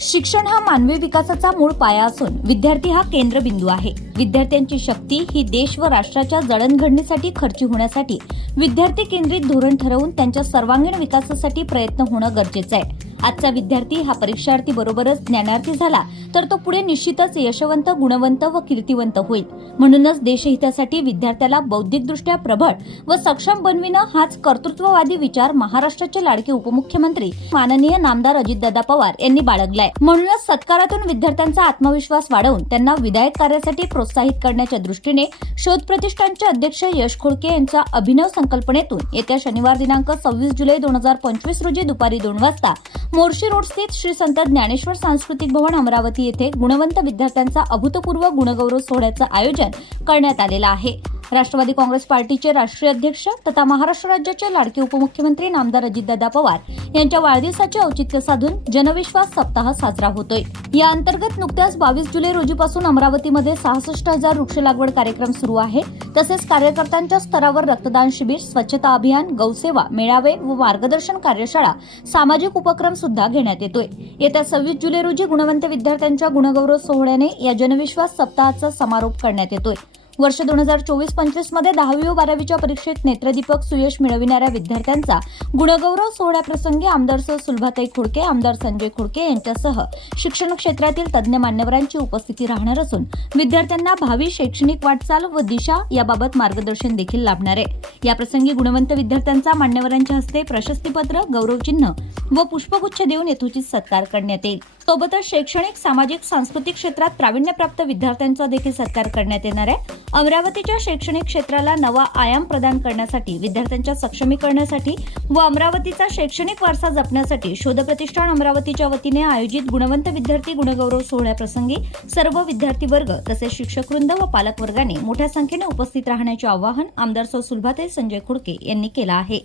शिक्षण हा मानवी विकासाचा मूळ पाया असून विद्यार्थी हा केंद्रबिंदू आहे. विद्यार्थ्यांची शक्ती ही देश व राष्ट्राच्या जडणघडणीसाठी खर्ची होण्यासाठी विद्यार्थी केंद्रित धोरण ठरवून त्यांच्या सर्वांगीण विकासासाठी प्रयत्न होणं गरजेचं आहे. आजचा विद्यार्थी हा परीक्षार्थी बरोबरच ज्ञानार्थी झाला तर तो पुढे निश्चितच यशवंत गुणवंत व कीर्तिवंत होईल. म्हणूनच देशहितासाठी विद्यार्थ्याला बौद्धिकदृष्ट्या प्रबळ व सक्षम बनविणं हाच कर्तृत्ववादी विचार महाराष्ट्राचे लाडके उपमुख्यमंत्री माननीय नामदार अजितदादा पवार यांनी बाळगलाय. म्हणूनच सत्कारातून विद्यार्थ्यांचा आत्मविश्वास वाढवून त्यांना विधायक कार्यासाठी प्रोत्साहित करण्याच्या दृष्टीने शोध प्रतिष्ठानचे अध्यक्ष यश खोडके यांच्या अभिनव संकल्पनेतून येत्या शनिवार दिनांक सव्वीस जुलै दोन हजार पंचवीस रोजी दुपारी दोन वाजता मोर्शी रोड स्थित श्री संत ज्ञानेश्वर सांस्कृतिक भवन अमरावती येथे गुणवंत विद्यार्थ्यांचा अभूतपूर्व गुणगौरव सोहळ्याचं आयोजन करण्यात आलेलं आहे. राष्ट्रवादी काँग्रेस पार्टीचे राष्ट्रीय अध्यक्ष तथा महाराष्ट्र राज्याचे लाडके उपमुख्यमंत्री नामदार अजितदादा पवार यांच्या वाढदिवसाचे औचित्य साधून जनविश्वास सप्ताह साजरा होतोय. या अंतर्गत नुकत्याच बावीस जुलै रोजीपासून अमरावतीमध्ये सहासष्ट हजार वृक्ष लागवड कार्यक्रम सुरू आहे. तसेच कार्यकर्त्यांच्या स्तरावर रक्तदान शिबिर स्वच्छता अभियान गौसेवा मेळावे व मार्गदर्शन कार्यशाळा सामाजिक उपक्रम सुद्धा घेण्यात येतोय. येत्या सव्वीस जुलै रोजी गुणवंत विद्यार्थ्यांच्या गुणगौरव सोहळ्याने या जनविश्वास सप्ताहाचा समारोप करण्यात येतोय. वर्ष दोन हजार चोवीस पंचवीसमध्ये दहावी व बारावीच्या परीक्षेत नेत्रदीपक सुयश मिळविणाऱ्या विद्यार्थ्यांचा गुणगौरव सोहळ्याप्रसंगी आमदार सह सुलभाताई खोडके आमदार संजय खोडके यांच्यासह शिक्षण क्षेत्रातील तज्ज्ञ मान्यवरांची उपस्थिती राहणार असून विद्यार्थ्यांना भावी शैक्षणिक वाटचाल व दिशा याबाबत मार्गदर्शन देखील लाभणार. आहे याप्रसंगी गुणवंत विद्यार्थ्यांचा मान्यवरांच्या हस्ते प्रशस्तीपत्र गौरवचिन्ह व पुष्पगुच्छ देऊन यथोचित सत्कार करण्यात येईल. सोबतच शैक्षणिक सामाजिक सांस्कृतिक क्षेत्रात प्रावीण्यप्राप्त विद्यार्थ्यांचा देखील सत्कार करण्यात येणार आहे. अमरावतीच्या शैक्षणिक क्षेत्राला नवा आयाम प्रदान करण्यासाठी विद्यार्थ्यांच्या सक्षमीकरणासाठी व अमरावतीचा शैक्षणिक वारसा जपण्यासाठी शोध प्रतिष्ठान अमरावतीच्या वतीने आयोजित गुणवंत विद्यार्थी गुणगौरव सोहळ्याप्रसंगी सर्व विद्यार्थी वर्ग तसेच शिक्षकवृंद व पालकवर्गाने मोठ्या संख्येने उपस्थित राहण्याचे आवाहन आमदार सौ सुलभाते संजय खुडके यांनी केलं आहे.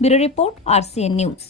Bureau report RCN news.